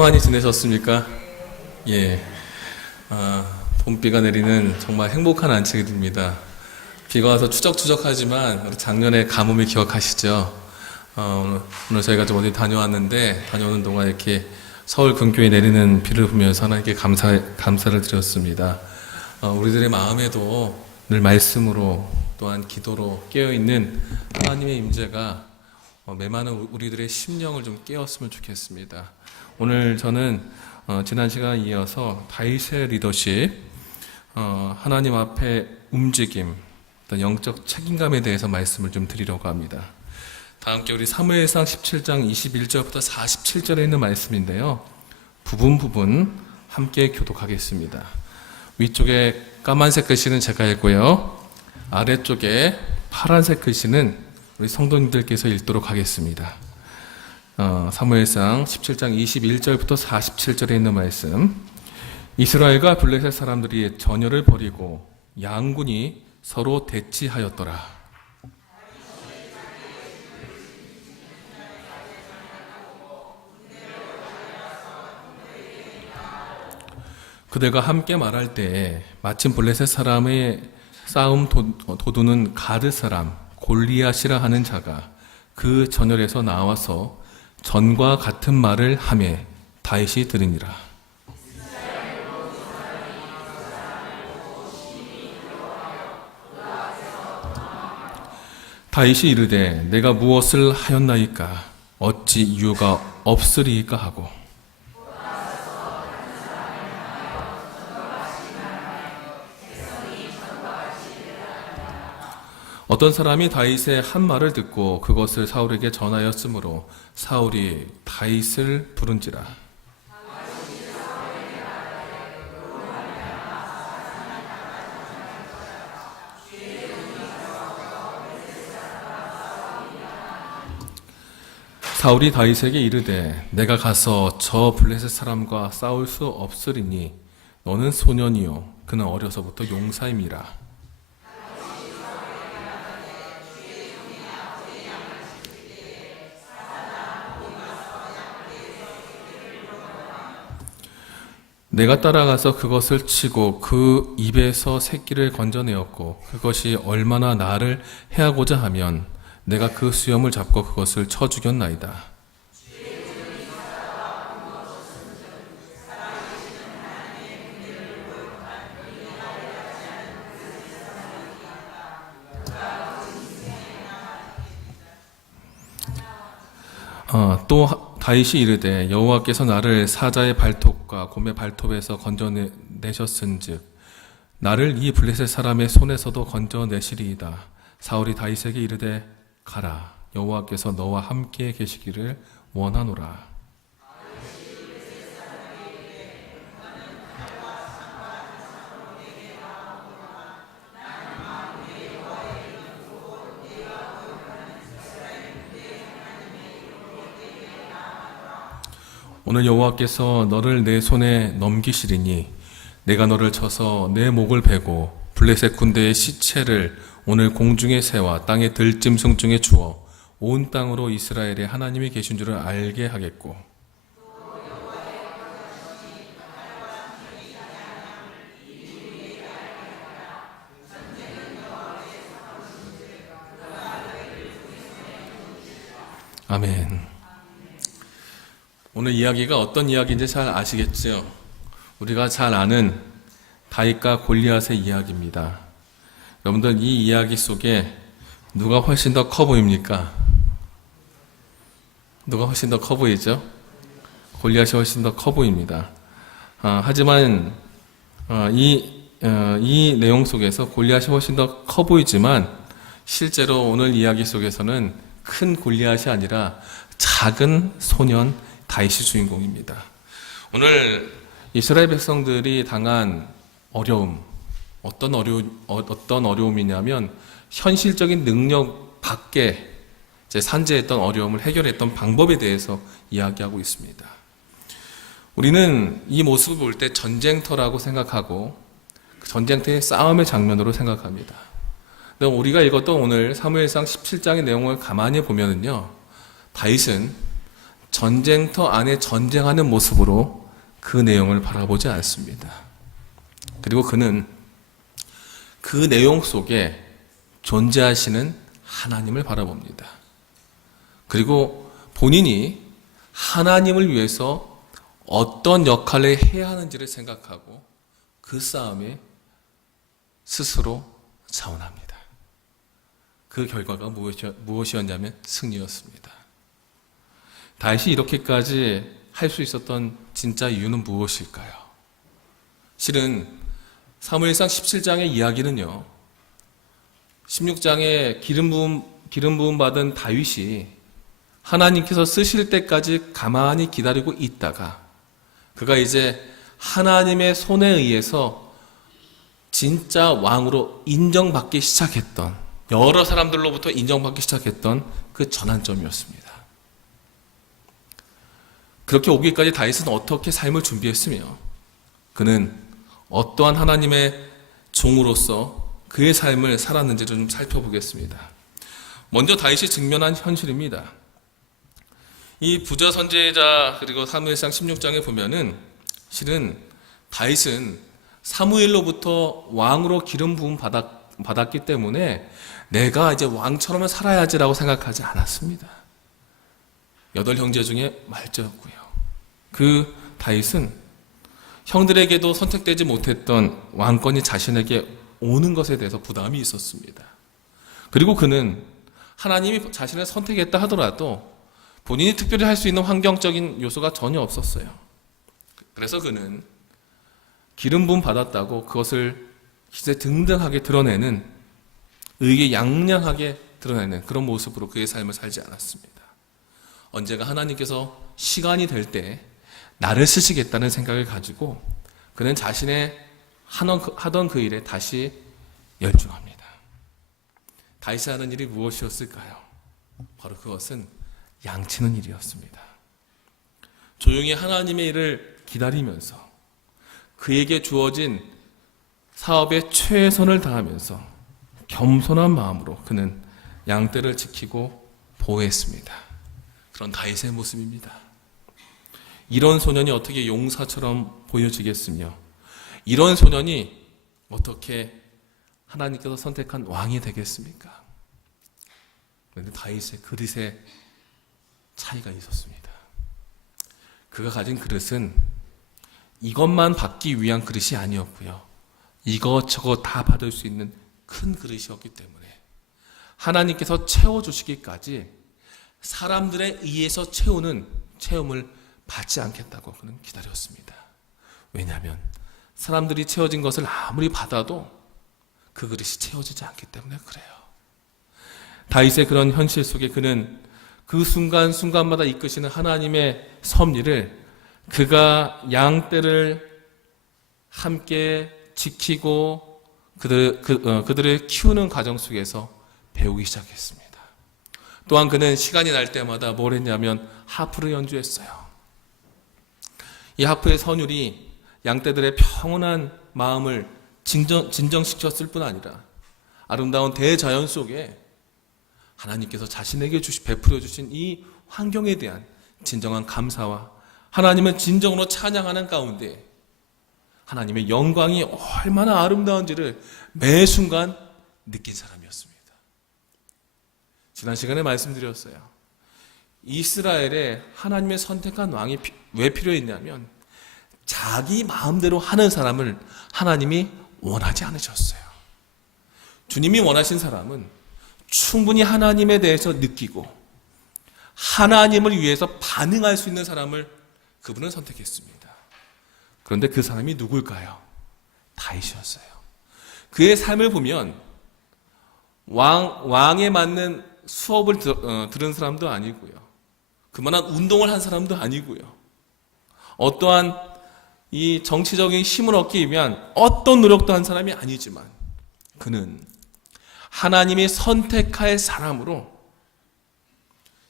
많이 지내셨습니까? 예. 봄비가 내리는 정말 행복한 안식일입니다. 비가 와서 추적추적하지만 우리 작년에 가뭄을 기억하시죠? 오늘 저희가 좀 어디 다녀왔는데 다녀오는 동안 이렇게 서울 근교에 내리는 비를 보면서 하나님께 감사를 드렸습니다. 우리들의 마음에도 늘 말씀으로 또한 기도로 깨어있는 하나님의 임재가 메마른 우리들의 심령을 좀 깨웠으면 좋겠습니다. 오늘 저는 지난 시간에 이어서 다윗의 리더십, 하나님 앞에 움직임, 어떤 영적 책임감에 대해서 말씀을 좀 드리려고 합니다. 다 함께 우리 사무엘상 17장 21절부터 47절에 있는 말씀인데요. 부분 함께 교독하겠습니다. 위쪽에 까만색 글씨는 제가 읽고요. 아래쪽에 파란색 글씨는 우리 성도님들께서 읽도록 하겠습니다. 사무엘상 17장 21절부터 47절에 있는 말씀. 이스라엘과 블레셋 사람들이 전열을 벌이고 양군이 서로 대치하였더라. 그대가 함께 말할 때에 마침 블레셋 사람의 싸움 도두는 가드 사람 골리앗이라 하는 자가 그 전열에서 나와서 전과 같은 말을 하매 다윗이 들으니라. 다윗이 이르되 내가 무엇을 하였나이까 어찌 이유가 없으리이까 하고 어떤 사람이 다윗의 한 말을 듣고 그것을 사울에게 전하였으므로 사울이 다윗을 부른지라. 사울이 다윗에게 이르되 내가 가서 저 블레셋 사람과 싸울 수 없으리니 너는 소년이요 그는 어려서부터 용사임이라. 내가 따라가서 그것을 치고 그 입에서 새끼를 건져내었고 그것이 얼마나 나를 해하고자 하면 내가 그 수염을 잡고 그것을 쳐 죽였나이다. 또 다윗이 이르되 여호와께서 나를 사자의 발톱과 곰의 발톱에서 건져내셨은즉 나를 이 블레셋 사람의 손에서도 건져내시리이다. 사울이 다윗에게 이르되 가라 여호와께서 너와 함께 계시기를 원하노라. 오늘 여호와께서 너를 내 손에 넘기시리니 내가 너를 쳐서 내 목을 베고 블레셋 군대의 시체를 오늘 공중의 새와 땅의 들짐승 중에 주어 온 땅으로 이스라엘에 하나님이 계신 줄을 알게 하겠고 아멘. 오늘 이야기가 어떤 이야기인지 잘 아시겠죠? 우리가 잘 아는 다윗과 골리앗의 이야기입니다. 여러분들 이 이야기 속에 누가 훨씬 더 커 보입니까? 누가 훨씬 더 커 보이죠? 골리앗이 훨씬 더 커 보입니다. 하지만 이 내용 속에서 골리앗이 훨씬 더 커 보이지만 실제로 오늘 이야기 속에서는 큰 골리앗이 아니라 작은 소년 다윗이 주인공입니다. 오늘 이스라엘 백성들이 당한 어려움, 어떤 어려움이냐면 현실적인 능력 밖에 산재했던 어려움을 해결했던 방법에 대해서 이야기하고 있습니다. 우리는 이 모습을 볼 때 전쟁터라고 생각하고 그 전쟁터의 싸움의 장면으로 생각합니다. 근데 우리가 읽었던 오늘 사무엘상 17장의 내용을 가만히 보면은요, 다윗은 전쟁터 안에 전쟁하는 모습으로 그 내용을 바라보지 않습니다. 그리고 그는 그 내용 속에 존재하시는 하나님을 바라봅니다. 그리고 본인이 하나님을 위해서 어떤 역할을 해야 하는지를 생각하고 그 싸움에 스스로 자원합니다. 그 결과가 무엇이었냐면 승리였습니다. 다윗이 이렇게까지 할 수 있었던 진짜 이유는 무엇일까요? 실은 사무엘상 17장의 이야기는요, 16장에 기름 부음 받은 다윗이 하나님께서 쓰실 때까지 가만히 기다리고 있다가 그가 이제 하나님의 손에 의해서 진짜 왕으로 인정받기 시작했던, 여러 사람들로부터 인정받기 시작했던 그 전환점이었습니다. 그렇게 오기까지 다윗은 어떻게 삶을 준비했으며 그는 어떠한 하나님의 종으로서 그의 삶을 살았는지를 좀 살펴보겠습니다. 먼저 다윗이 직면한 현실입니다. 이 부자 선지자 그리고 사무엘상 16장에 보면은 실은 다윗은 사무엘로부터 왕으로 기름 부음 받았기 때문에 내가 이제 왕처럼 살아야지라고 생각하지 않았습니다. 8형제 중에 말째였고요. 그 다윗은 형들에게도 선택되지 못했던 왕권이 자신에게 오는 것에 대해서 부담이 있었습니다. 그리고 그는 하나님이 자신을 선택했다 하더라도 본인이 특별히 할 수 있는 환경적인 요소가 전혀 없었어요. 그래서 그는 기름 부음 받았다고 그것을 이제 등등하게 드러내는, 의기양양하게 드러내는 그런 모습으로 그의 삶을 살지 않았습니다. 언젠가 하나님께서 시간이 될 때 나를 쓰시겠다는 생각을 가지고 그는 자신의 하던 그 일에 다시 열중합니다. 다윗이 하는 일이 무엇이었을까요? 바로 그것은 양치는 일이었습니다. 조용히 하나님의 일을 기다리면서 그에게 주어진 사업에 최선을 다하면서 겸손한 마음으로 그는 양떼를 지키고 보호했습니다. 그런 다윗의 모습입니다. 이런 소년이 어떻게 용사처럼 보여지겠으며 이런 소년이 어떻게 하나님께서 선택한 왕이 되겠습니까? 그런데 다윗의 그릇에 차이가 있었습니다. 그가 가진 그릇은 이것만 받기 위한 그릇이 아니었고요. 이것저것 다 받을 수 있는 큰 그릇이었기 때문에 하나님께서 채워주시기까지 사람들에 의해서 채우는 체험을 받지 않겠다고 그는 기다렸습니다. 왜냐하면 사람들이 채워진 것을 아무리 받아도 그 그릇이 채워지지 않기 때문에 그래요. 다윗의 그런 현실 속에 그는 그 순간순간마다 이끄시는 하나님의 섭리를 그가 양떼를 함께 지키고 그들을 키우는 과정 속에서 배우기 시작했습니다. 또한 그는 시간이 날 때마다 뭘 했냐면 하프를 연주했어요. 이 하프의 선율이 양떼들의 평온한 마음을 진정시켰을 뿐 아니라 아름다운 대자연 속에 하나님께서 자신에게 베풀어 주신 이 환경에 대한 진정한 감사와 하나님을 진정으로 찬양하는 가운데 하나님의 영광이 얼마나 아름다운지를 매 순간 느낀 사람이었습니다. 지난 시간에 말씀드렸어요. 이스라엘에 하나님의 선택한 왕이 왜 필요했냐면 자기 마음대로 하는 사람을 하나님이 원하지 않으셨어요. 주님이 원하신 사람은 충분히 하나님에 대해서 느끼고 하나님을 위해서 반응할 수 있는 사람을 그분은 선택했습니다. 그런데 그 사람이 누굴까요? 다윗이었어요. 그의 삶을 보면 왕에 맞는 수업을 들은 사람도 아니고요. 그만한 운동을 한 사람도 아니고요. 어떠한 이 정치적인 힘을 얻기 위한 어떤 노력도 한 사람이 아니지만 그는 하나님이 선택할 사람으로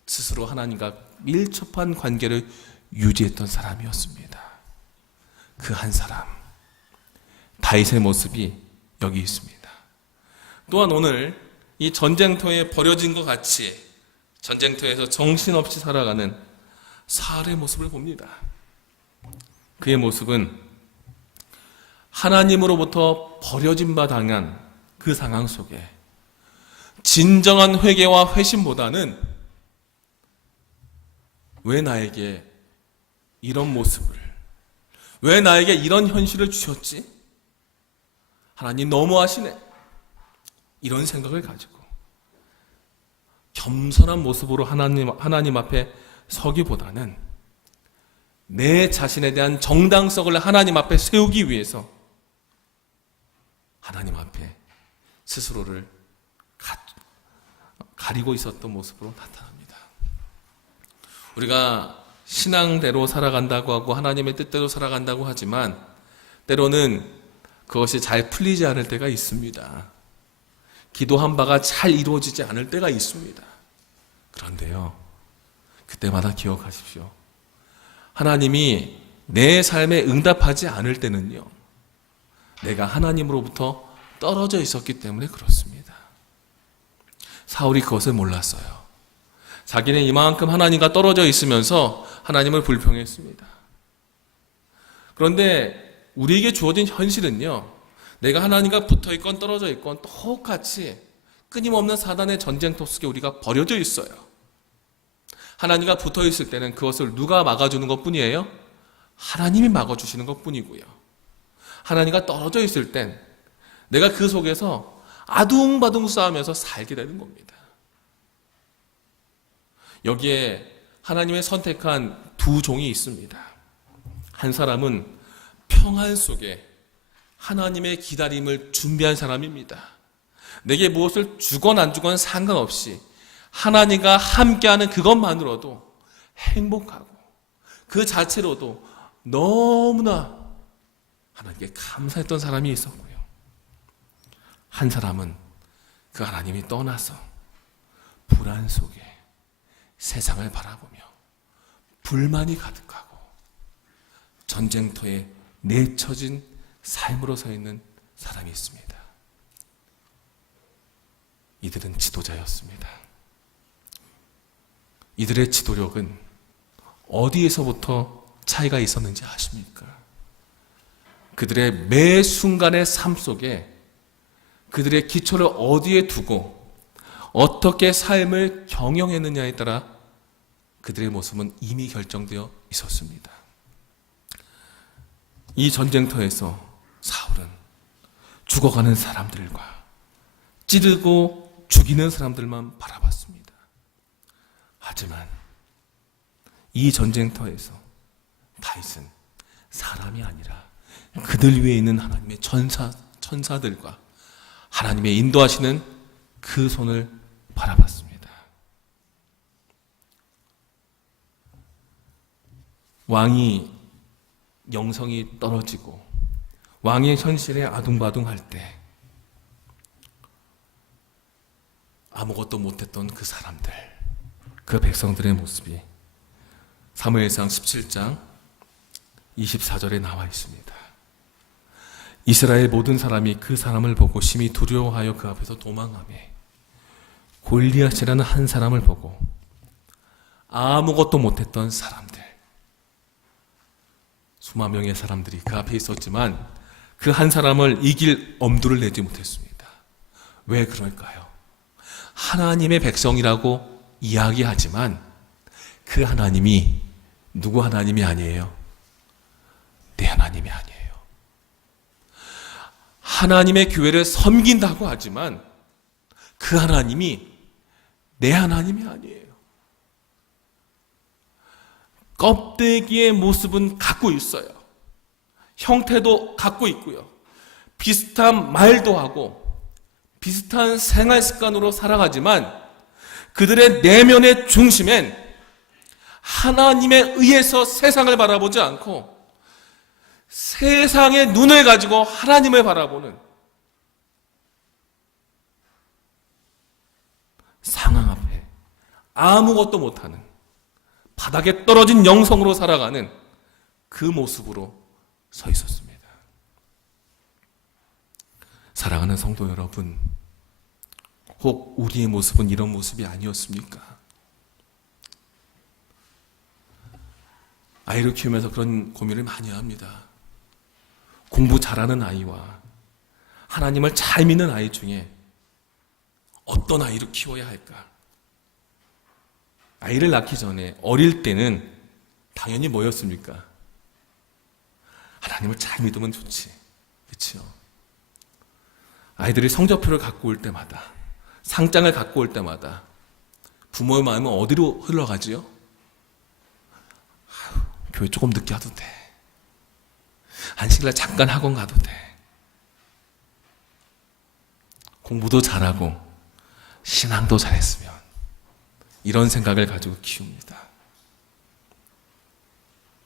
스스로 하나님과 밀접한 관계를 유지했던 사람이었습니다. 그 한 사람, 다윗의 모습이 여기 있습니다. 또한 오늘 이 전쟁터에 버려진 것 같이 전쟁터에서 정신없이 살아가는 사울의 모습을 봅니다. 그의 모습은 하나님으로부터 버려진 바 당한 그 상황 속에 진정한 회개와 회심보다는 왜 나에게 이런 모습을, 왜 나에게 이런 현실을 주셨지? 하나님 너무하시네. 이런 생각을 가지고 겸손한 모습으로 하나님 앞에 서기보다는 내 자신에 대한 정당성을 하나님 앞에 세우기 위해서 하나님 앞에 스스로를 가리고 있었던 모습으로 나타납니다. 우리가 신앙대로 살아간다고 하고 하나님의 뜻대로 살아간다고 하지만 때로는 그것이 잘 풀리지 않을 때가 있습니다. 기도한 바가 잘 이루어지지 않을 때가 있습니다. 그런데요, 그때마다 기억하십시오. 하나님이 내 삶에 응답하지 않을 때는요, 내가 하나님으로부터 떨어져 있었기 때문에 그렇습니다. 사울이 그것을 몰랐어요. 자기는 이만큼 하나님과 떨어져 있으면서 하나님을 불평했습니다. 그런데 우리에게 주어진 현실은요, 내가 하나님과 붙어 있건 떨어져 있건 똑같이 끊임없는 사단의 전쟁터 속에 우리가 버려져 있어요. 하나님과 붙어 있을 때는 그것을 누가 막아주는 것 뿐이에요? 하나님이 막아주시는 것 뿐이고요. 하나님과 떨어져 있을 땐 내가 그 속에서 아둥바둥 싸우면서 살게 되는 겁니다. 여기에 하나님의 선택한 두 종이 있습니다. 한 사람은 평안 속에 하나님의 기다림을 준비한 사람입니다. 내게 무엇을 주건 안 주건 상관없이 하나님과 함께하는 그것만으로도 행복하고 그 자체로도 너무나 하나님께 감사했던 사람이 있었고요. 한 사람은 그 하나님이 떠나서 불안 속에 세상을 바라보며 불만이 가득하고 전쟁터에 내쳐진 삶으로 서 있는 사람이 있습니다. 이들은 지도자였습니다. 이들의 지도력은 어디에서부터 차이가 있었는지 아십니까? 그들의 매 순간의 삶 속에 그들의 기초를 어디에 두고 어떻게 삶을 경영했느냐에 따라 그들의 모습은 이미 결정되어 있었습니다. 이 전쟁터에서 사울은 죽어가는 사람들과 찌르고 죽이는 사람들만 바라봤습니다. 하지만 이 전쟁터에서 다윗은 사람이 아니라 그들 위에 있는 하나님의 천사들과 하나님의 인도하시는 그 손을 바라봤습니다. 왕이 영성이 떨어지고 왕의 현실에 아둥바둥할 때 아무것도 못했던 그 사람들, 그 백성들의 모습이 사무엘상 17장 24절에 나와 있습니다. 이스라엘 모든 사람이 그 사람을 보고 심히 두려워하여 그 앞에서 도망하며 골리앗이라는 한 사람을 보고 아무것도 못했던 사람들, 수만 명의 사람들이 그 앞에 있었지만 그 한 사람을 이길 엄두를 내지 못했습니다. 왜 그럴까요? 하나님의 백성이라고 이야기하지만 그 하나님이 누구 하나님이 아니에요? 내 하나님이 아니에요. 하나님의 교회를 섬긴다고 하지만 그 하나님이 내 하나님이 아니에요. 껍데기의 모습은 갖고 있어요. 형태도 갖고 있고요. 비슷한 말도 하고 비슷한 생활 습관으로 살아가지만 그들의 내면의 중심엔 하나님에 의해서 세상을 바라보지 않고 세상의 눈을 가지고 하나님을 바라보는 상황 앞에 아무것도 못하는 바닥에 떨어진 영성으로 살아가는 그 모습으로 서 있었습니다. 사랑하는 성도 여러분, 혹 우리의 모습은 이런 모습이 아니었습니까? 아이를 키우면서 그런 고민을 많이 합니다. 공부 잘하는 아이와 하나님을 잘 믿는 아이 중에 어떤 아이를 키워야 할까? 아이를 낳기 전에 어릴 때는 당연히 뭐였습니까? 하나님을 잘 믿으면 좋지. 그렇죠? 아이들이 성적표를 갖고 올 때마다, 상장을 갖고 올 때마다 부모의 마음은 어디로 흘러가지요? 교회 조금 늦게 와도 돼. 안식일날 잠깐 학원 가도 돼. 공부도 잘하고 신앙도 잘했으면, 이런 생각을 가지고 키웁니다.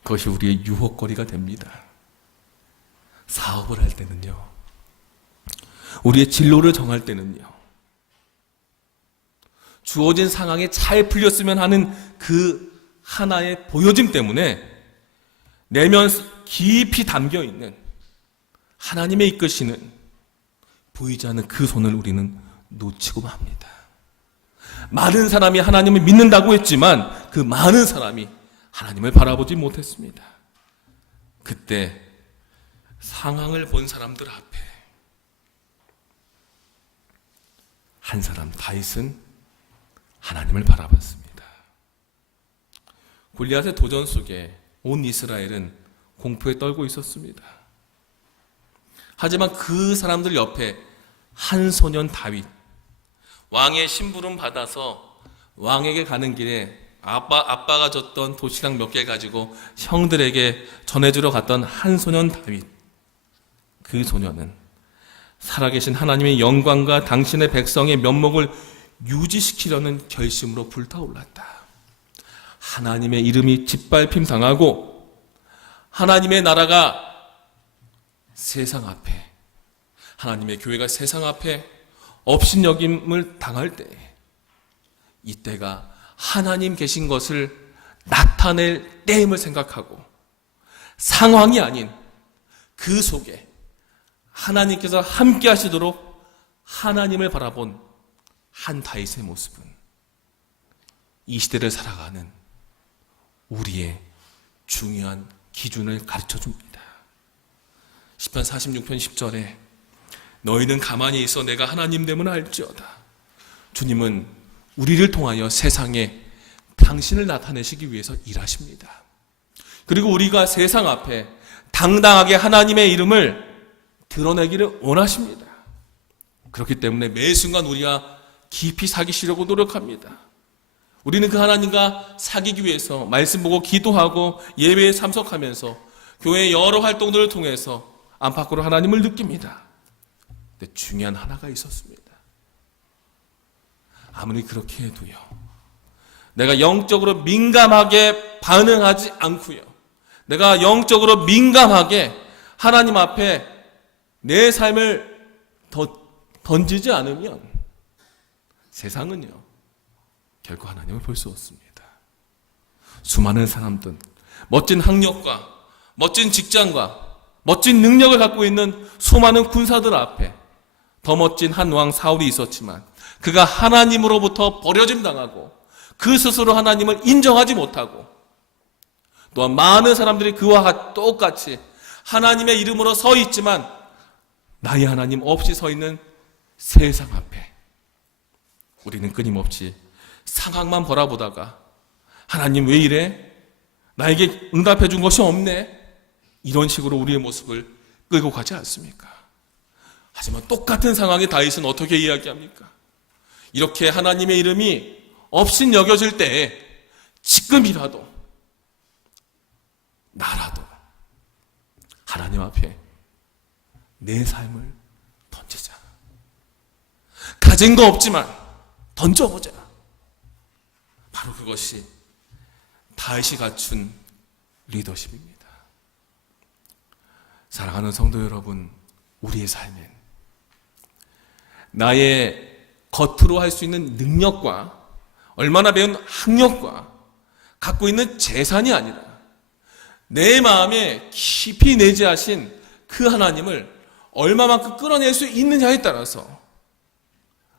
그것이 우리의 유혹거리가 됩니다. 사업을 할 때는요, 우리의 진로를 정할 때는요, 주어진 상황에 잘 풀렸으면 하는 그 하나의 보여짐 때문에 내면 깊이 담겨있는 하나님의 이끄시는 보이지 않는 그 손을 우리는 놓치고 맙니다. 많은 사람이 하나님을 믿는다고 했지만 그 많은 사람이 하나님을 바라보지 못했습니다. 그때 상황을 본 사람들 앞에 한 사람, 다윗은 하나님을 바라봤습니다. 골리앗의 도전 속에 온 이스라엘은 공포에 떨고 있었습니다. 하지만 그 사람들 옆에 한 소년 다윗, 왕의 심부름 받아서 왕에게 가는 길에 아빠가 줬던 도시락 몇 개 가지고 형들에게 전해주러 갔던 한 소년 다윗, 그 소년은 살아계신 하나님의 영광과 당신의 백성의 면목을 유지시키려는 결심으로 불타올랐다. 하나님의 이름이 짓밟힘 당하고 하나님의 나라가 세상 앞에, 하나님의 교회가 세상 앞에 업신여김을 당할 때, 이때가 하나님 계신 것을 나타낼 때임을 생각하고 상황이 아닌 그 속에 하나님께서 함께 하시도록 하나님을 바라본 한 다윗의 모습은 이 시대를 살아가는 우리의 중요한 기준을 가르쳐 줍니다. 시편 46편 10절에 너희는 가만히 있어 내가 하나님 됨을 알지어다. 주님은 우리를 통하여 세상에 당신을 나타내시기 위해서 일하십니다. 그리고 우리가 세상 앞에 당당하게 하나님의 이름을 드러내기를 원하십니다. 그렇기 때문에 매 순간 우리가 깊이 사귀시려고 노력합니다. 우리는 그 하나님과 사귀기 위해서 말씀 보고 기도하고 예배에 참석하면서 교회의 여러 활동들을 통해서 안팎으로 하나님을 느낍니다. 근데 중요한 하나가 있었습니다. 아무리 그렇게 해도요, 내가 영적으로 민감하게 반응하지 않고요, 내가 영적으로 민감하게 하나님 앞에 내 삶을 던지지 않으면 세상은요, 결코 하나님을 볼 수 없습니다. 수많은 사람들, 멋진 학력과 멋진 직장과 멋진 능력을 갖고 있는 수많은 군사들 앞에 더 멋진 한 왕 사울이 있었지만 그가 하나님으로부터 버려짐 당하고 그 스스로 하나님을 인정하지 못하고, 또한 많은 사람들이 그와 똑같이 하나님의 이름으로 서 있지만 나의 하나님 없이 서 있는 세상 앞에 우리는 끊임없이 상황만 바라보다가 하나님 왜 이래? 나에게 응답해 준 것이 없네? 이런 식으로 우리의 모습을 끌고 가지 않습니까? 하지만 똑같은 상황에 다윗은 어떻게 이야기합니까? 이렇게 하나님의 이름이 없인 여겨질 때에 지금이라도 나라도 하나님 앞에 내 삶을 던지자. 가진 거 없지만 던져보자. 바로 그것이 다윗이 갖춘 리더십입니다. 사랑하는 성도 여러분, 우리의 삶엔 나의 겉으로 할 수 있는 능력과 얼마나 배운 학력과 갖고 있는 재산이 아니라 내 마음에 깊이 내재하신 그 하나님을 얼마만큼 끌어낼 수 있느냐에 따라서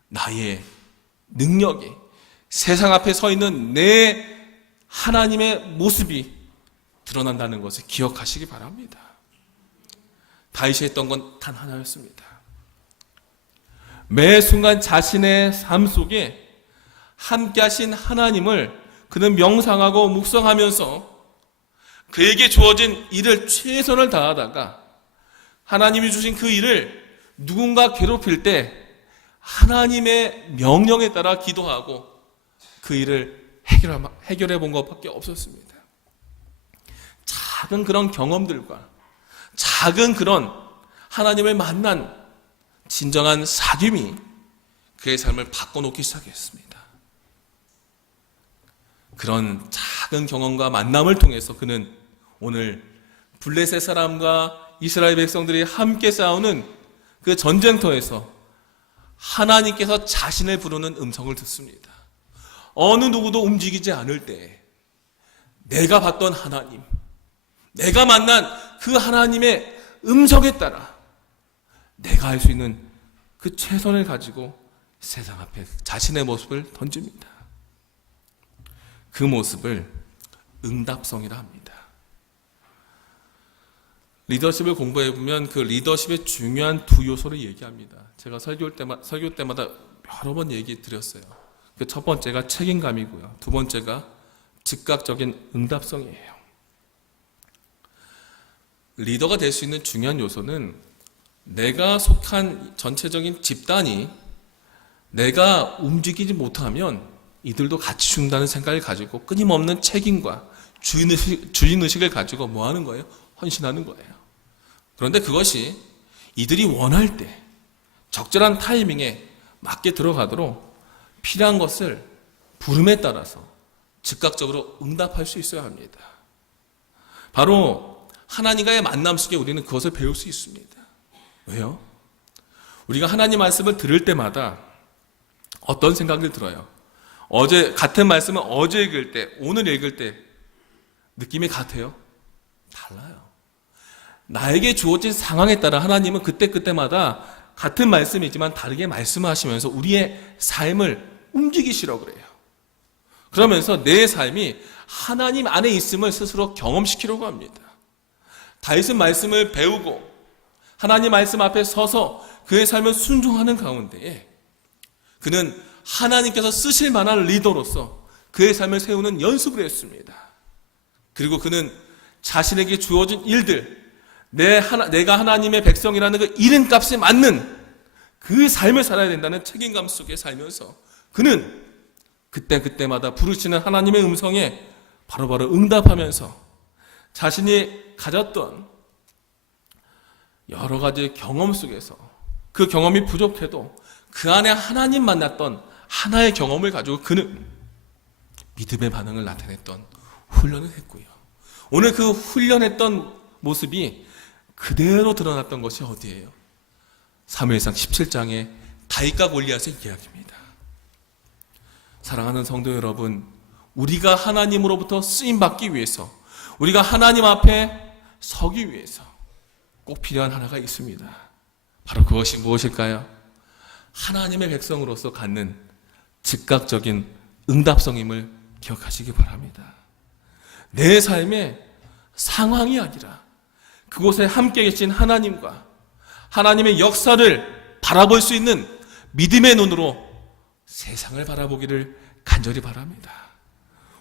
나의 능력이 세상 앞에 서 있는 내 하나님의 모습이 드러난다는 것을 기억하시기 바랍니다. 다윗이 했던 건 단 하나였습니다. 매 순간 자신의 삶 속에 함께 하신 하나님을 그는 명상하고 묵상하면서 그에게 주어진 일을 최선을 다하다가 하나님이 주신 그 일을 누군가 괴롭힐 때 하나님의 명령에 따라 기도하고 그 일을 해결해 본 것밖에 없었습니다. 작은 그런 경험들과 작은 그런 하나님을 만난 진정한 사귐이 그의 삶을 바꿔놓기 시작했습니다. 그런 작은 경험과 만남을 통해서 그는 오늘 블레셋 사람과 이스라엘 백성들이 함께 싸우는 그 전쟁터에서 하나님께서 자신을 부르는 음성을 듣습니다. 어느 누구도 움직이지 않을 때 내가 봤던 하나님, 내가 만난 그 하나님의 음성에 따라 내가 할 수 있는 그 최선을 가지고 세상 앞에 자신의 모습을 던집니다. 그 모습을 응답성이라 합니다. 리더십을 공부해 보면 그 리더십의 중요한 두 요소를 얘기합니다. 제가 설교 때마다 여러 번 얘기 드렸어요. 그 첫 번째가 책임감이고요. 두 번째가 즉각적인 응답성이에요. 리더가 될 수 있는 중요한 요소는 내가 속한 전체적인 집단이 내가 움직이지 못하면 이들도 같이 죽는다는 생각을 가지고 끊임없는 책임과 주인의식을 가지고 뭐 하는 거예요? 헌신하는 거예요. 그런데 그것이 이들이 원할 때 적절한 타이밍에 맞게 들어가도록 필요한 것을 부름에 따라서 즉각적으로 응답할 수 있어야 합니다. 바로 하나님과의 만남 속에 우리는 그것을 배울 수 있습니다. 왜요? 우리가 하나님 말씀을 들을 때마다 어떤 생각이 들어요? 같은 말씀을 어제 읽을 때, 오늘 읽을 때 느낌이 같아요? 달라요. 나에게 주어진 상황에 따라 하나님은 그때마다 같은 말씀이지만 다르게 말씀하시면서 우리의 삶을 움직이시라고 그래요. 그러면서 내 삶이 하나님 안에 있음을 스스로 경험시키려고 합니다. 다윗은 말씀을 배우고 하나님 말씀 앞에 서서 그의 삶을 순종하는 가운데에 그는 하나님께서 쓰실 만한 리더로서 그의 삶을 세우는 연습을 했습니다. 그리고 그는 자신에게 주어진 일들, 내가 하나님의 백성이라는 그 이름값에 맞는 그 삶을 살아야 된다는 책임감 속에 살면서 그는 그때마다 부르시는 하나님의 음성에 바로바로 응답하면서 자신이 가졌던 여러 가지 경험 속에서 그 경험이 부족해도 그 안에 하나님 만났던 하나의 경험을 가지고 그는 믿음의 반응을 나타냈던 훈련을 했고요. 오늘 그 훈련했던 모습이 그대로 드러났던 것이 어디예요? 사무엘상 17장의 다윗과 골리앗의 이야기입니다. 사랑하는 성도 여러분, 우리가 하나님으로부터 쓰임받기 위해서, 우리가 하나님 앞에 서기 위해서 꼭 필요한 하나가 있습니다. 바로 그것이 무엇일까요? 하나님의 백성으로서 갖는 즉각적인 응답성임을 기억하시기 바랍니다. 내 삶의 상황이 아니라 그곳에 함께 계신 하나님과 하나님의 역사를 바라볼 수 있는 믿음의 눈으로 세상을 바라보기를 간절히 바랍니다.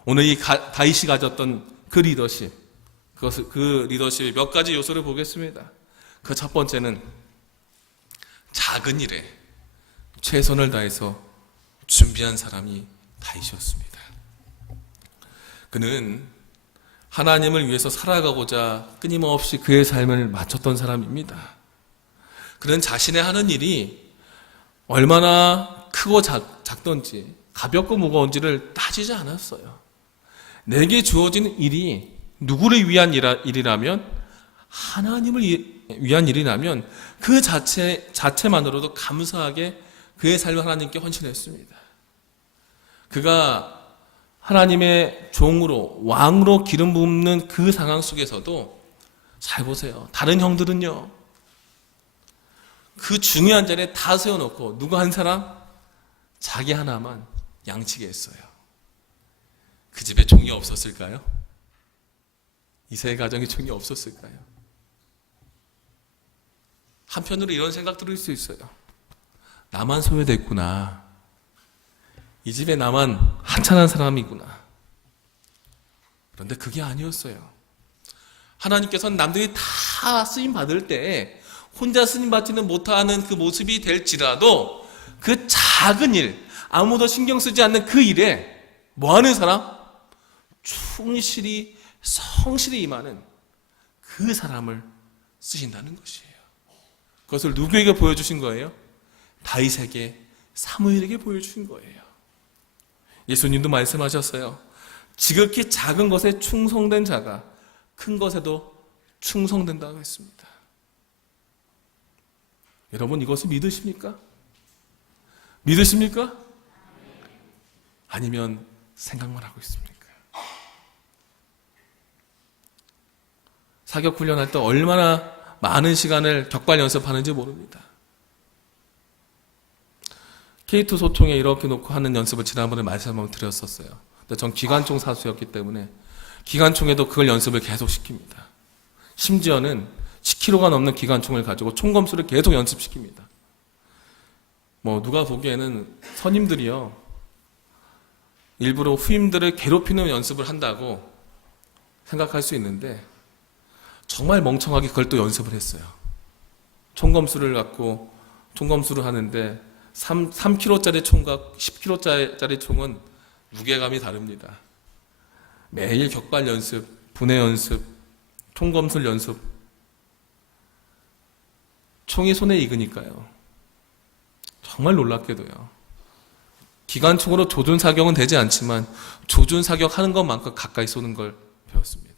오늘 이 다윗이 가졌던 그 리더십, 그 리더십의 몇 가지 요소를 보겠습니다. 그 첫 번째는 작은 일에 최선을 다해서 준비한 사람이 다윗이었습니다. 그는 하나님을 위해서 살아가고자 끊임없이 그의 삶을 마쳤던 사람입니다. 그는 자신의 하는 일이 얼마나 크고 작던지 가볍고 무거운지를 따지지 않았어요. 내게 주어진 일이 누구를 위한 일이라면 하나님을 위한 일이라면 그 자체만으로도 감사하게 그의 삶을 하나님께 헌신했습니다. 그가 하나님의 종으로 왕으로 기름 붓는 그 상황 속에서도 잘 보세요. 다른 형들은요. 그 중요한 자리에 다 세워놓고 누구 한 사람? 자기 하나만 양치게 했어요. 그 집에 종이 없었을까요? 이세 가정에 총이 없었을까요? 한편으로 이런 생각 들을 수 있어요. 나만 소외됐구나. 이 집에 나만 한찬한 사람이구나. 그런데 그게 아니었어요. 하나님께서는 남들이 다 쓰임 받을 때 혼자 쓰임 받지는 못하는 그 모습이 될지라도 그 작은 일, 아무도 신경 쓰지 않는 그 일에 뭐 하는 사람? 충실히 성실히 임하는 그 사람을 쓰신다는 것이에요. 그것을 누구에게 보여주신 거예요? 다윗에게, 사무엘에게 보여주신 거예요. 예수님도 말씀하셨어요. 지극히 작은 것에 충성된 자가 큰 것에도 충성된다고 했습니다. 여러분, 이것을 믿으십니까? 믿으십니까? 아니면 생각만 하고 있습니까? 사격 훈련할 때 얼마나 많은 시간을 격발 연습하는지 모릅니다. K2 소총에 이렇게 놓고 하는 연습을 지난번에 말씀 한번 드렸었어요. 근데 전 기관총 사수였기 때문에 기관총에도 그걸 연습을 계속 시킵니다. 심지어는 10kg가 넘는 기관총을 가지고 총검수를 계속 연습시킵니다. 누가 보기에는 선임들이요, 일부러 후임들을 괴롭히는 연습을 한다고 생각할 수 있는데 정말 멍청하게 그걸 또 연습을 했어요. 총검수를 갖고 총검수를 하는데 3kg짜리 총과 10kg짜리 총은 무게감이 다릅니다. 매일 격발 연습, 분해 연습, 총검술 연습. 총이 손에 익으니까요. 정말 놀랍게도요. 기관총으로 조준 사격은 되지 않지만 조준 사격하는 것만큼 가까이 쏘는 걸 배웠습니다.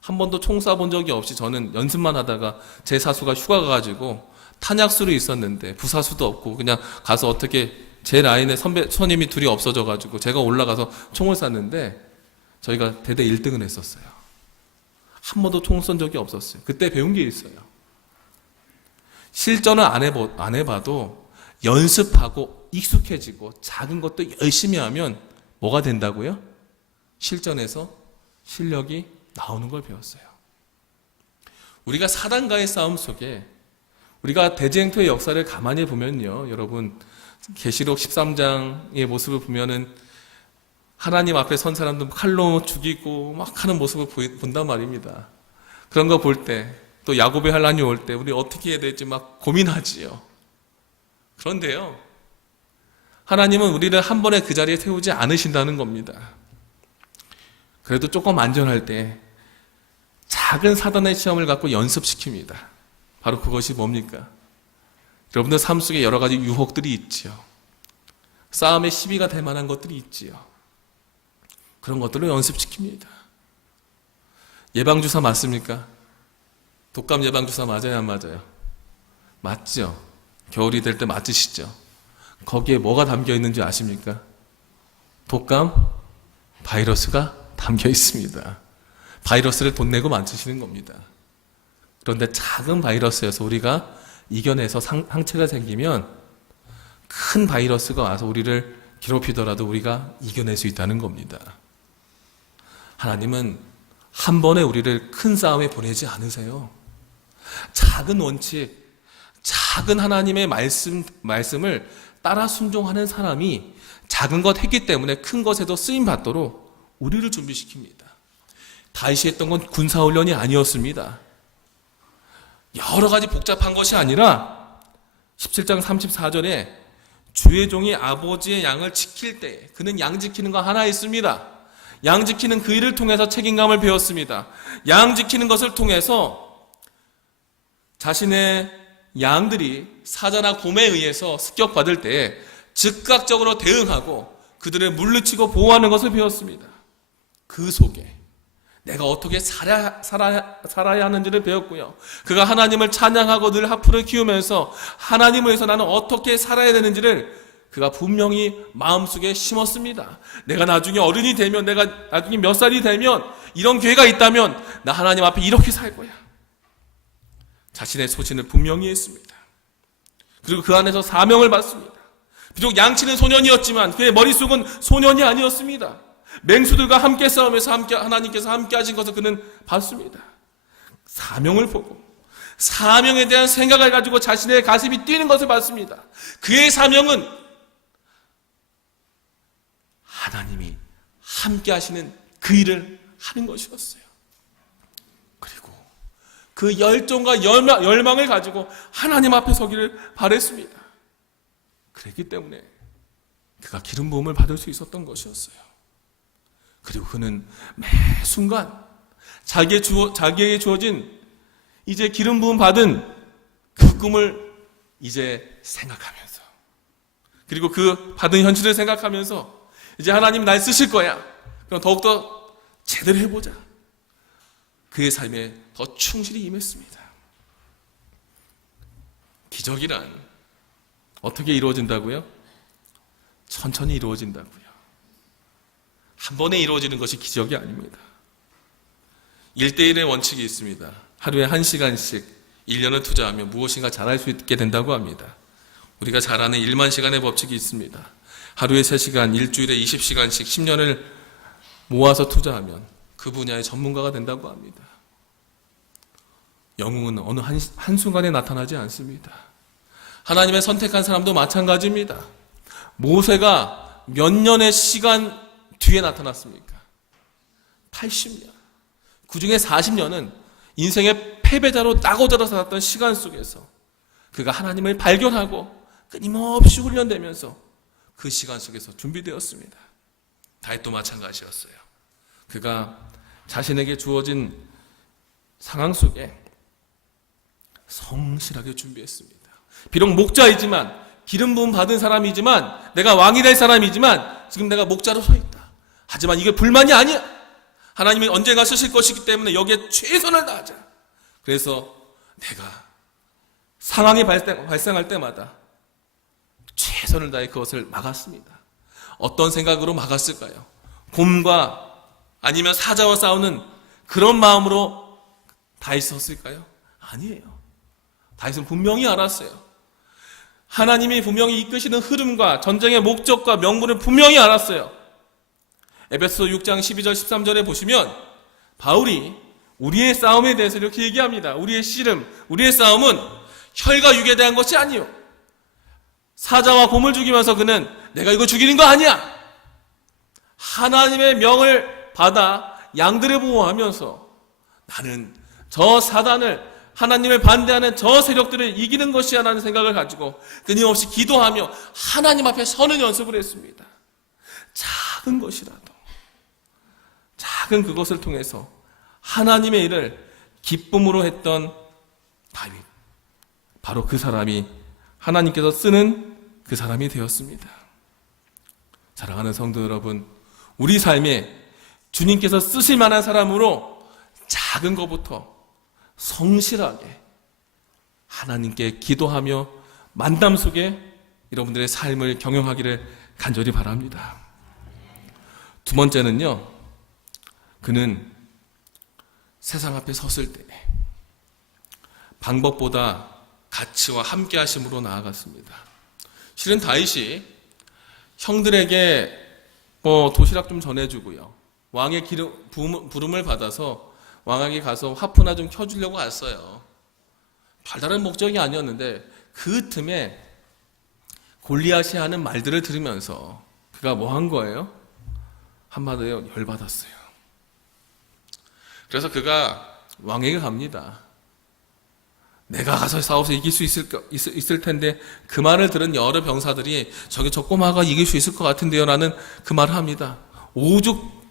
한 번도 총 쏴본 적이 없이 저는 연습만 하다가 제 사수가 휴가 가가지고 탄약수로 있었는데 부사수도 없고 그냥 가서 어떻게 제 라인에 선임이 둘이 없어져가지고 제가 올라가서 총을 쐈는데 저희가 대대 1등을 했었어요. 한 번도 총 쏜 적이 없었어요. 그때 배운 게 있어요. 실전을 안 해봐도 연습하고 익숙해지고 작은 것도 열심히 하면 뭐가 된다고요? 실전에서 실력이 나오는 걸 배웠어요. 우리가 사단과의 싸움 속에 우리가 대쟁투의 역사를 가만히 보면요, 여러분, 계시록 13장의 모습을 보면은 하나님 앞에 선 사람들 칼로 죽이고 막 하는 모습을 본단 말입니다. 그런 거 볼 때, 또 야곱의 환란이 올 때 우리 어떻게 해야 될지 막 고민하지요. 그런데요, 하나님은 우리를 한 번에 그 자리에 세우지 않으신다는 겁니다. 그래도 조금 안전할 때 작은 사단의 시험을 갖고 연습시킵니다. 바로 그것이 뭡니까? 여러분들 삶 속에 여러 가지 유혹들이 있지요. 싸움의 시비가 될 만한 것들이 있지요. 그런 것들을 연습시킵니다. 예방주사 맞습니까? 독감 예방주사 맞아요, 안 맞아요? 맞죠? 겨울이 될 때 맞으시죠? 거기에 뭐가 담겨 있는지 아십니까? 독감 바이러스가 담겨 있습니다. 바이러스를 돈 내고 맞으시는 겁니다. 그런데 작은 바이러스여서 우리가 이겨내서 상처가 생기면 큰 바이러스가 와서 우리를 괴롭히더라도 우리가 이겨낼 수 있다는 겁니다. 하나님은 한 번에 우리를 큰 싸움에 보내지 않으세요. 작은 원칙, 작은 하나님의 말씀을 따라 순종하는 사람이 작은 것 했기 때문에 큰 것에도 쓰임 받도록 우리를 준비시킵니다. 다윗이 했던 건 군사훈련이 아니었습니다. 여러 가지 복잡한 것이 아니라 17장 34절에 주의 종이 아버지의 양을 지킬 때 그는 양 지키는 거 하나 있습니다. 양 지키는 그 일을 통해서 책임감을 배웠습니다. 양 지키는 것을 통해서 자신의 양들이 사자나 곰에 의해서 습격받을 때 즉각적으로 대응하고 그들을 물리치고 보호하는 것을 배웠습니다. 그 속에 내가 어떻게 살아야 하는지를 배웠고요. 그가 하나님을 찬양하고 늘 하프를 키우면서 하나님을 위해서 나는 어떻게 살아야 되는지를 그가 분명히 마음속에 심었습니다. 내가 나중에 어른이 되면, 내가 나중에 몇 살이 되면 이런 기회가 있다면 나 하나님 앞에 이렇게 살 거야. 자신의 소신을 분명히 했습니다. 그리고 그 안에서 사명을 받습니다. 비록 양치는 소년이었지만 그의 머릿속은 소년이 아니었습니다. 맹수들과 함께 싸우면서 하나님께서 함께 하신 것을 그는 봤습니다. 사명을 보고 사명에 대한 생각을 가지고 자신의 가슴이 뛰는 것을 봤습니다. 그의 사명은 하나님이 함께 하시는 그 일을 하는 것이었어요. 그리고 그 열정과 열망을 가지고 하나님 앞에 서기를 바랬습니다. 그랬기 때문에 그가 기름 부음을 받을 수 있었던 것이었어요. 그리고 그는 매 순간 자기에게 주어진 이제 기름 부음 받은 그 꿈을 이제 생각하면서, 그리고 그 받은 현실을 생각하면서 이제 하나님 날 쓰실 거야. 그럼 더욱더 제대로 해보자. 그의 삶에 더 충실히 임했습니다. 기적이란 어떻게 이루어진다고요? 천천히 이루어진다고요. 한 번에 이루어지는 것이 기적이 아닙니다. 1대1의 원칙이 있습니다. 하루에 1시간씩 1년을 투자하면 무엇인가 잘할 수 있게 된다고 합니다. 우리가 잘 아는 1만 시간의 법칙이 있습니다. 하루에 3시간, 일주일에 20시간씩 10년을 모아서 투자하면 그 분야의 전문가가 된다고 합니다. 영웅은 어느 한순간에 나타나지 않습니다. 하나님의 선택한 사람도 마찬가지입니다. 모세가 몇 년의 시간 뒤에 나타났습니까? 80년. 그 중에 40년은 인생의 패배자로 따고자로 살았던 시간 속에서 그가 하나님을 발견하고 끊임없이 훈련되면서 그 시간 속에서 준비되었습니다. 다윗도 마찬가지였어요. 그가 자신에게 주어진 상황 속에 성실하게 준비했습니다. 비록 목자이지만, 기름 부음 받은 사람이지만, 내가 왕이 될 사람이지만 지금 내가 목자로 서 있다. 하지만 이게 불만이 아니야. 하나님이 언젠가 쓰실 것이기 때문에 여기에 최선을 다하자. 그래서 내가 상황이 발생할 때마다 최선을 다해 그것을 막았습니다. 어떤 생각으로 막았을까요? 곰과 아니면 사자와 싸우는 그런 마음으로 다윗이 섰을까요? 아니에요. 다윗은 분명히 알았어요. 하나님이 분명히 이끄시는 흐름과 전쟁의 목적과 명분을 분명히 알았어요. 에베소 6장 12절 13절에 보시면 바울이 우리의 싸움에 대해서 이렇게 얘기합니다. 우리의 씨름, 우리의 싸움은 혈과 육에 대한 것이 아니요. 사자와 곰을 죽이면서 그는 내가 이거 죽이는 거 아니야. 하나님의 명을 받아 양들을 보호하면서 나는 저 사단을, 하나님을 반대하는 저 세력들을 이기는 것이야 라는 생각을 가지고 끊임없이 기도하며 하나님 앞에 서는 연습을 했습니다. 작은 것이라도, 작은 그것을 통해서 하나님의 일을 기쁨으로 했던 다윗, 바로 그 사람이 하나님께서 쓰는 그 사람이 되었습니다. 사랑하는 성도 여러분, 우리 삶에 주님께서 쓰실 만한 사람으로 작은 것부터 성실하게 하나님께 기도하며 만남 속에 여러분들의 삶을 경영하기를 간절히 바랍니다. 두 번째는요, 그는 세상 앞에 섰을 때 방법보다 가치와 함께 하심으로 나아갔습니다. 실은 다윗이 형들에게 도시락 좀 전해주고요, 왕의 부름을 받아서 왕에게 가서 화푸나 좀 켜주려고 왔어요. 별다른 목적이 아니었는데 그 틈에 골리앗이 하는 말들을 들으면서 그가 뭐 한 거예요? 한마디로 열받았어요. 그래서 그가 왕에게 갑니다. 내가 가서 싸워서 이길 수 있을 텐데, 그 말을 들은 여러 병사들이 저기 저 꼬마가 이길 수 있을 것 같은데요 라는 그 말을 합니다. 오죽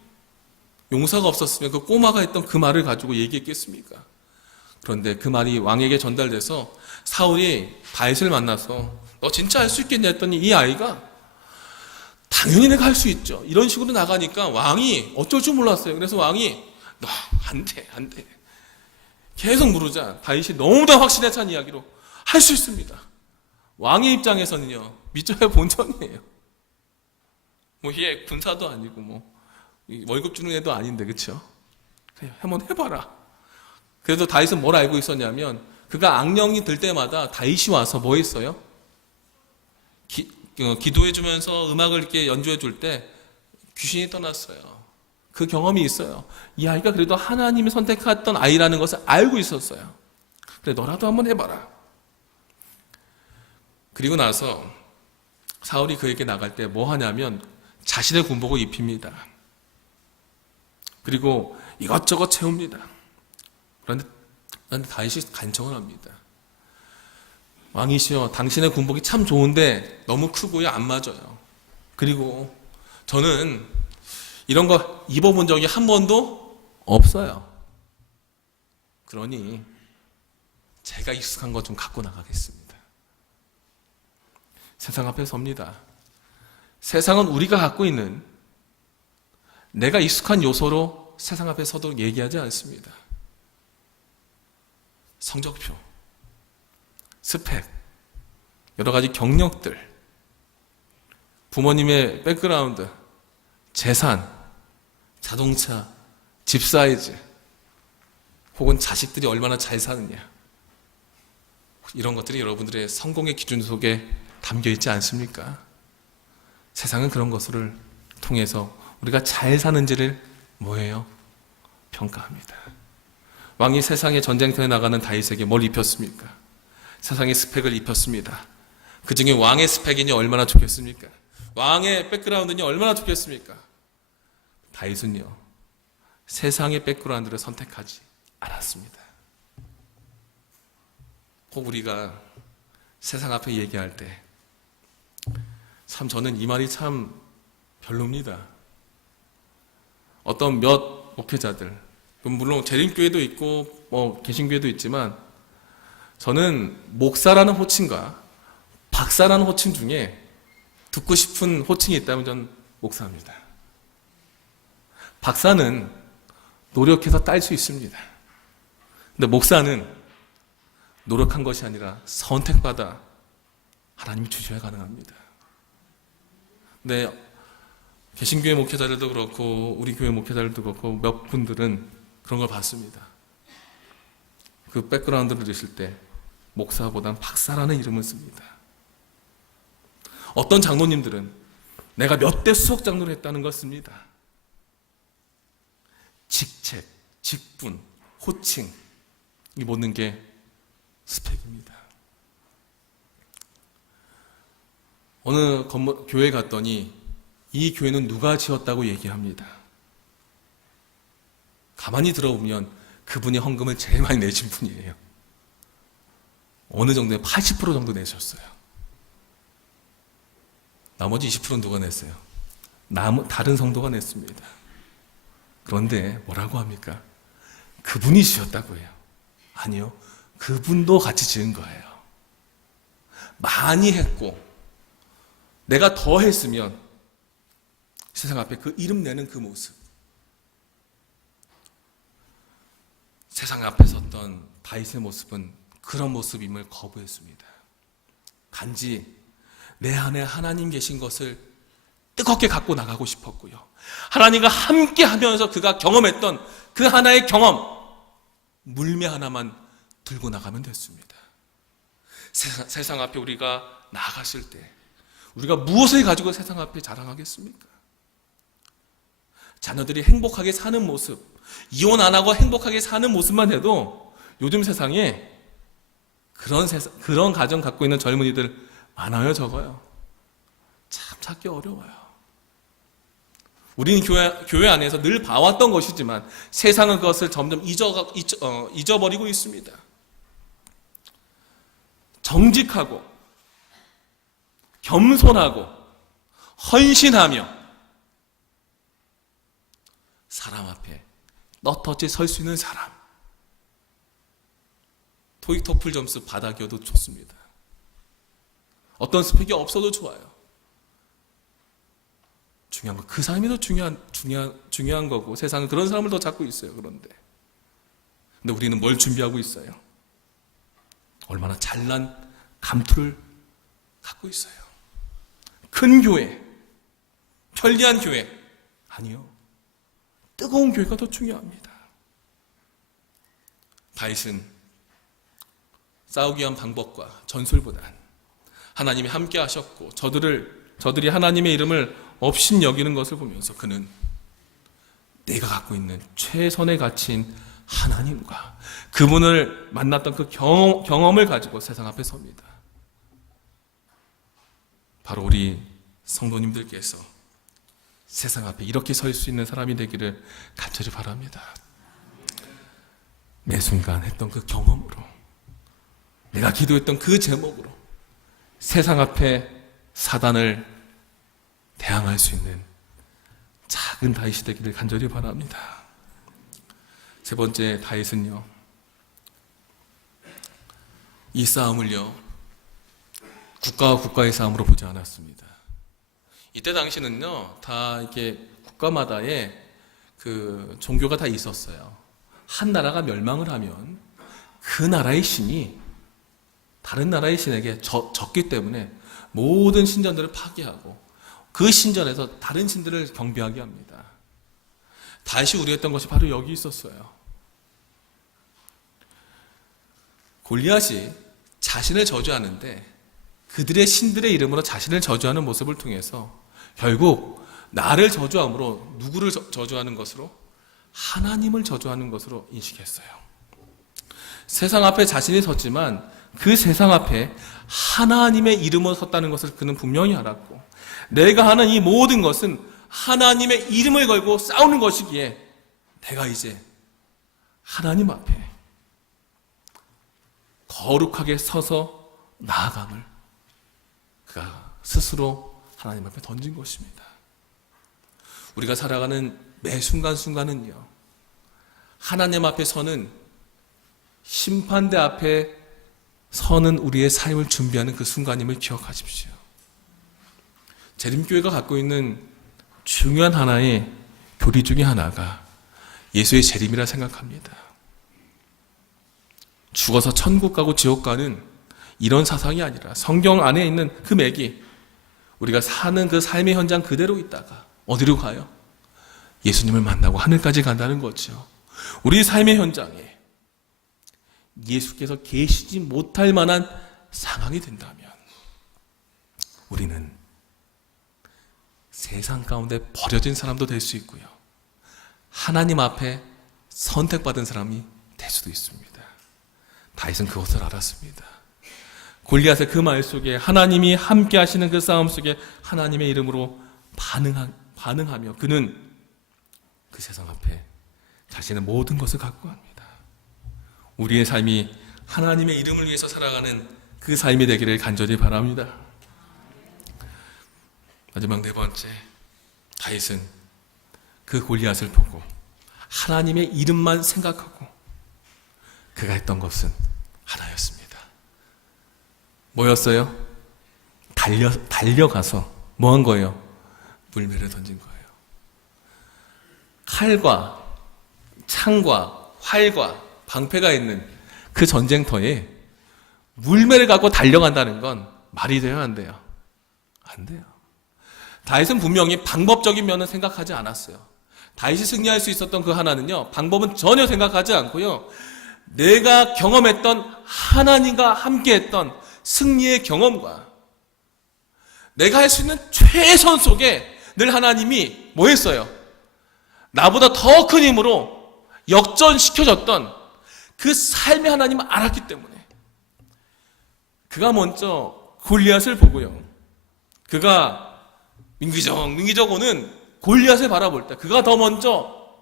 용사가 없었으면 그 꼬마가 했던 그 말을 가지고 얘기했겠습니까? 그런데 그 말이 왕에게 전달돼서 사울이 다윗을 만나서 너 진짜 할 수 있겠냐 했더니 이 아이가 당연히 내가 할 수 있죠, 이런 식으로 나가니까 왕이 어쩔 줄 몰랐어요. 그래서 왕이 너 안 돼 계속 물으자 다윗이 너무나 확신에 찬 이야기로 할 수 있습니다. 왕의 입장에서는요, 밑져야 본전이에요. 얘 군사도 아니고 월급 주는 애도 아닌데, 그렇죠? 한번 해봐라. 그래서 다윗은 뭘 알고 있었냐면, 그가 악령이 들 때마다 다윗이 와서 뭐 했어요? 기도해주면서 음악을 이렇게 연주해줄 때 귀신이 떠났어요. 그 경험이 있어요. 이 아이가 그래도 하나님이 선택했던 아이라는 것을 알고 있었어요. 그래, 너라도 한번 해봐라. 그리고 나서 사울이 그에게 나갈 때 뭐 하냐면 자신의 군복을 입힙니다. 그리고 이것저것 채웁니다. 그런데 다윗이 간청을 합니다. 왕이시여, 당신의 군복이 참 좋은데 너무 크고요, 안 맞아요. 그리고 저는 이런 거 입어본 적이 한 번도 없어요. 그러니 제가 익숙한 것 좀 갖고 나가겠습니다. 세상 앞에 섭니다. 세상은 우리가 갖고 있는 내가 익숙한 요소로 세상 앞에 서도 얘기하지 않습니다. 성적표, 스펙, 여러 가지 경력들, 부모님의 백그라운드, 재산, 자동차, 집 사이즈, 혹은 자식들이 얼마나 잘 사느냐, 이런 것들이 여러분들의 성공의 기준 속에 담겨 있지 않습니까? 세상은 그런 것을 통해서 우리가 잘 사는지를 뭐예요? 평가합니다. 왕이 세상의 전쟁터에 나가는 다윗에게 뭘 입혔습니까? 세상의 스펙을 입혔습니다. 그 중에 왕의 스펙이니 얼마나 좋겠습니까? 왕의 백그라운드니 얼마나 좋겠습니까? 다윗은요, 세상의 백그라운드를 선택하지 않았습니다. 꼭 우리가 세상 앞에 얘기할 때 참 저는 이 말이 참 별로입니다. 어떤 몇 목회자들, 물론 재림교회도 있고 개신교회도 있지만 저는 목사라는 호칭과 박사라는 호칭 중에 듣고 싶은 호칭이 있다면 전 목사입니다. 박사는 노력해서 딸 수 있습니다. 근데 목사는 노력한 것이 아니라 선택받아 하나님이 주셔야 가능합니다. 근데 개신교회 목회자들도 그렇고 우리 교회 목회자들도 그렇고 몇 분들은 그런 걸 봤습니다. 그 백그라운드를 들으실 때 목사보다는 박사라는 이름을 씁니다. 어떤 장로님들은 내가 몇 대 수석 장로를 했다는 걸 씁니다. 직책, 직분, 호칭, 이 모든 게 스펙입니다. 어느 교회에 갔더니 이 교회는 누가 지었다고 얘기합니다. 가만히 들어보면 그분이 헌금을 제일 많이 내신 분이에요. 어느 정도에 80% 정도 내셨어요. 나머지 20%는 누가 냈어요? 다른 성도가 냈습니다. 그런데 뭐라고 합니까? 그분이 지었다고 해요. 아니요. 그분도 같이 지은 거예요. 많이 했고 내가 더 했으면 세상 앞에 그 이름 내는 그 모습, 세상 앞에 섰던 다윗의 모습은 그런 모습임을 거부했습니다. 단지 내 안에 하나님 계신 것을 뜨겁게 갖고 나가고 싶었고요. 하나님과 함께 하면서 그가 경험했던 그 하나의 경험, 물매 하나만 들고 나가면 됐습니다. 세상 앞에 우리가 나갔을 때 우리가 무엇을 가지고 세상 앞에 자랑하겠습니까? 자녀들이 행복하게 사는 모습, 이혼 안 하고 행복하게 사는 모습만 해도 요즘 세상에 그런 가정 갖고 있는 젊은이들 많아요, 적어요? 참 찾기 어려워요. 우리는 교회 안에서 늘 봐왔던 것이지만 세상은 그것을 점점 잊어버리고 있습니다. 정직하고 겸손하고 헌신하며 사람 앞에 떳떳이 설 수 있는 사람. 토익 토플 점수 바닥이어도 좋습니다. 어떤 스펙이 없어도 좋아요. 중요한 건 그 사람이 더 중요한 거고 세상은 그런 사람을 더 찾고 있어요. 근데 우리는 뭘 준비하고 있어요? 얼마나 잘난 감투를 갖고 있어요. 큰 교회, 편리한 교회, 아니요. 뜨거운 교회가 더 중요합니다. 다윗은 싸우기 위한 방법과 전술보단 하나님이 함께 하셨고 저들이 하나님의 이름을 업신여기는 것을 보면서 그는 내가 갖고 있는 최선의 가치인 하나님과 그분을 만났던 그 경험을 가지고 세상 앞에 섭니다. 바로 우리 성도님들께서 세상 앞에 이렇게 설 수 있는 사람이 되기를 간절히 바랍니다. 매 순간 했던 그 경험으로, 내가 기도했던 그 제목으로 세상 앞에 사단을 대항할 수 있는 작은 다윗이 되기를 간절히 바랍니다. 세 번째, 다윗은요, 이 싸움을요 국가와 국가의 싸움으로 보지 않았습니다. 이때 당시는요 다 이렇게 국가마다의 그 종교가 다 있었어요. 한 나라가 멸망을 하면 그 나라의 신이 다른 나라의 신에게 졌기 때문에 모든 신전들을 파괴하고 그 신전에서 다른 신들을 경배하게 합니다. 다윗이 우려했던 것이 바로 여기 있었어요. 골리앗이 자신을 저주하는데 그들의 신들의 이름으로 자신을 저주하는 모습을 통해서 결국 나를 저주함으로 누구를 저주하는 것으로? 하나님을 저주하는 것으로 인식했어요. 세상 앞에 자신이 섰지만 그 세상 앞에 하나님의 이름으로 섰다는 것을 그는 분명히 알았고, 내가 하는 이 모든 것은 하나님의 이름을 걸고 싸우는 것이기에 내가 이제 하나님 앞에 거룩하게 서서 나아감을 그가 스스로 하나님 앞에 던진 것입니다. 우리가 살아가는 매 순간순간은요, 하나님 앞에 서는, 심판대 앞에 서는 우리의 삶을 준비하는 그 순간임을 기억하십시오. 재림교회가 갖고 있는 중요한 하나의 교리 중에 하나가 예수의 재림이라 생각합니다. 죽어서 천국 가고 지옥 가는 이런 사상이 아니라 성경 안에 있는 그 맥이 우리가 사는 그 삶의 현장 그대로 있다가 어디로 가요? 예수님을 만나고 하늘까지 간다는 거죠. 우리 삶의 현장에 예수께서 계시지 못할 만한 상황이 된다면 우리는 세상 가운데 버려진 사람도 될 수 있고요, 하나님 앞에 선택받은 사람이 될 수도 있습니다. 다윗은 그것을 알았습니다. 골리앗의 그 말 속에, 하나님이 함께 하시는 그 싸움 속에 하나님의 이름으로 반응하며 그는 그 세상 앞에 자신의 모든 것을 갖고 갑니다. 우리의 삶이 하나님의 이름을 위해서 살아가는 그 삶이 되기를 간절히 바랍니다. 마지막 네 번째, 다윗은 그 골리앗을 보고 하나님의 이름만 생각하고 그가 했던 것은 하나였습니다. 뭐였어요? 달려가서 뭐 한 거예요? 물매를 던진 거예요. 칼과 창과 활과 방패가 있는 그 전쟁터에 물매를 갖고 달려간다는 건 말이 돼요, 안 돼요? 안 돼요. 다윗은 분명히 방법적인 면은 생각하지 않았어요. 다윗이 승리할 수 있었던 그 하나는요, 방법은 전혀 생각하지 않고요, 내가 경험했던 하나님과 함께했던 승리의 경험과 내가 할 수 있는 최선 속에 늘 하나님이 뭐 했어요? 나보다 더 큰 힘으로 역전시켜줬던 그 삶의 하나님을 알았기 때문에 그가 먼저 골리앗을 보고요, 그가 민기적 오는 골리앗을 바라볼 때 그가 더 먼저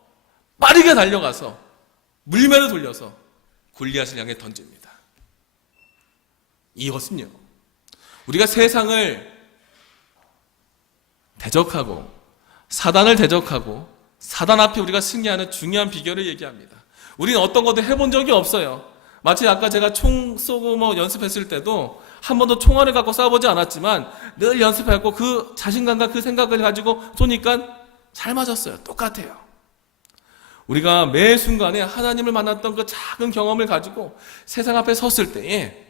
빠르게 달려가서 물매를 돌려서 골리앗을 향해 던집니다. 이것은요, 우리가 세상을 대적하고 사단을 대적하고 사단 앞에 우리가 승리하는 중요한 비결을 얘기합니다. 우리는 어떤 것도 해본 적이 없어요. 마치 아까 제가 총 쏘고 연습했을 때도 한 번도 총알을 갖고 쏴보지 않았지만 늘 연습했고 그 자신감과 그 생각을 가지고 쏘니까 잘 맞았어요. 똑같아요. 우리가 매 순간에 하나님을 만났던 그 작은 경험을 가지고 세상 앞에 섰을 때에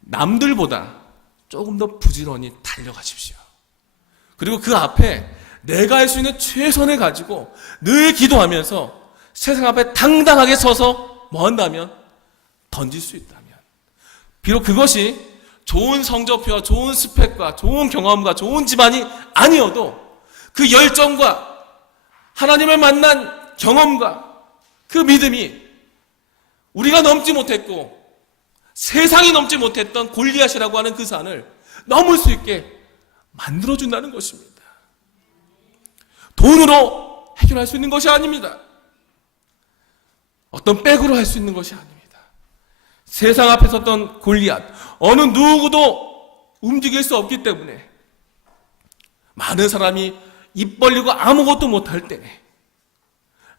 남들보다 조금 더 부지런히 달려가십시오. 그리고 그 앞에 내가 할 수 있는 최선을 가지고 늘 기도하면서 세상 앞에 당당하게 서서 뭐 한다면? 던질 수 있다면, 비록 그것이 좋은 성적표와 좋은 스펙과 좋은 경험과 좋은 집안이 아니어도 그 열정과 하나님을 만난 경험과 그 믿음이 우리가 넘지 못했고 세상이 넘지 못했던 골리앗이라고 하는 그 산을 넘을 수 있게 만들어준다는 것입니다. 돈으로 해결할 수 있는 것이 아닙니다. 어떤 백으로 할 수 있는 것이 아닙니다. 세상 앞에 섰던 골리앗, 어느 누구도 움직일 수 없기 때문에 많은 사람이 입 벌리고 아무것도 못할 때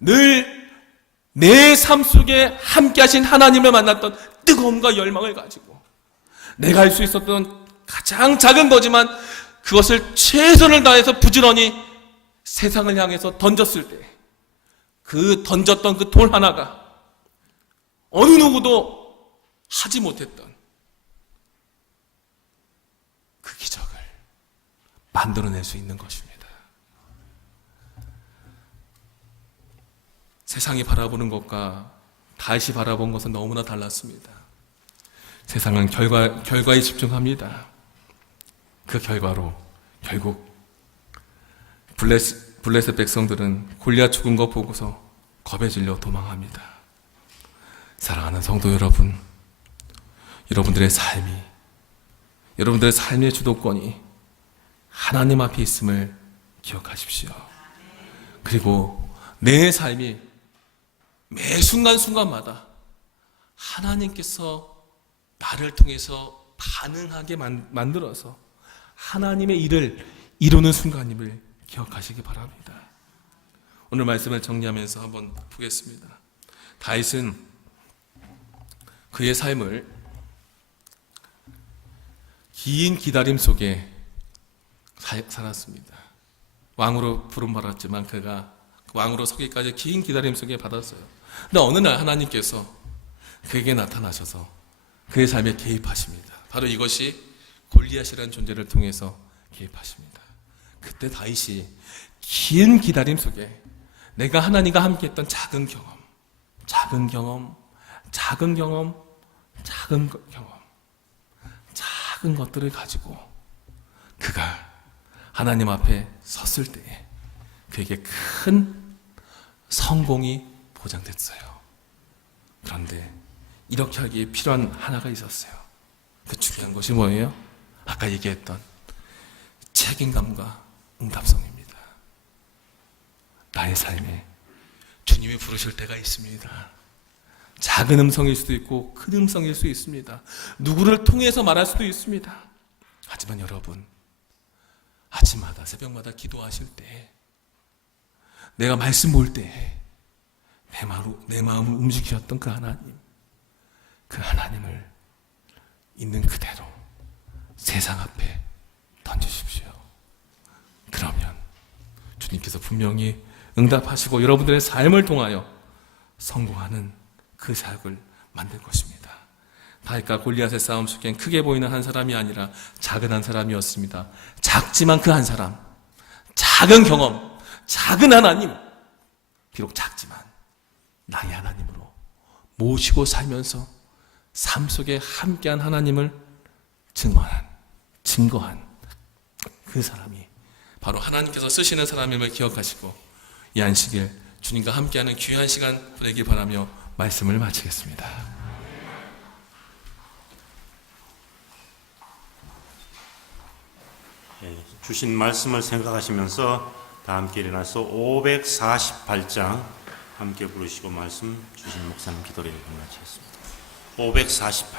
늘 내 삶 속에 함께 하신 하나님을 만났던 뜨거움과 열망을 가지고 내가 할 수 있었던 가장 작은 거지만 그것을 최선을 다해서 부지런히 세상을 향해서 던졌을 때 그 던졌던 그 돌 하나가 어느 누구도 하지 못했던 그 기적을 만들어낼 수 있는 것입니다. 세상이 바라보는 것과 다윗이 바라본 것은 너무나 달랐습니다. 세상은 결과에 집중합니다. 그 결과로 결국 블레셋 백성들은 골리앗 죽은 것 보고서 겁에 질려 도망합니다. 사랑하는 성도 여러분, 여러분들의 삶의 주도권이 하나님 앞에 있음을 기억하십시오. 그리고 내 삶이 매 순간순간마다 하나님께서 나를 통해서 가능하게 만들어서 하나님의 일을 이루는 순간임을 기억하시기 바랍니다. 오늘 말씀을 정리하면서 한번 보겠습니다. 다윗은 그의 삶을 긴 기다림 속에 살았습니다. 왕으로 부름받았지만 그가 왕으로 서기까지 긴 기다림 속에 받았어요. 근데 어느 날 하나님께서 그에게 나타나셔서 그의 삶에 개입하십니다. 바로 이것이 골리앗이라는 존재를 통해서 개입하십니다. 그때 다윗이 긴 기다림 속에 내가 하나님과 함께했던 작은 것들을 가지고 그가 하나님 앞에 섰을 때에 그에게 큰 성공이 보장됐어요. 그런데 이렇게 하기에 필요한 하나가 있었어요. 그 중요한 것이 뭐예요? 아까 얘기했던 책임감과 응답성입니다. 나의 삶에 주님이 부르실 때가 있습니다. 작은 음성일 수도 있고 큰 음성일 수 있습니다. 누구를 통해서 말할 수도 있습니다. 하지만 여러분, 아침마다 새벽마다 기도하실 때, 내가 말씀 볼 때 내 마음을 움직이셨던 그 하나님을 있는 그대로 세상 앞에 던지십시오. 그러면 주님께서 분명히 응답하시고 여러분들의 삶을 통하여 성공하는 그 사역을 만들 것입니다. 다윗과 골리앗의 싸움 속엔 크게 보이는 한 사람이 아니라 작은 한 사람이었습니다. 작지만 그 한 사람, 작은 경험, 작은 하나님, 비록 작지만 나의 하나님으로 모시고 살면서 삶 속에 함께한 하나님을 증거한 그 사람이 바로 하나님께서 쓰시는 사람임을 기억하시고 이 안식일 주님과 함께하는 귀한 시간 보내길 바라며 말씀을 마치겠습니다. 주신 말씀을 생각하시면서 다 함께 일어나서 548장 함께 부르시고 말씀 주신 목사님 기도를 마치겠습니다. 548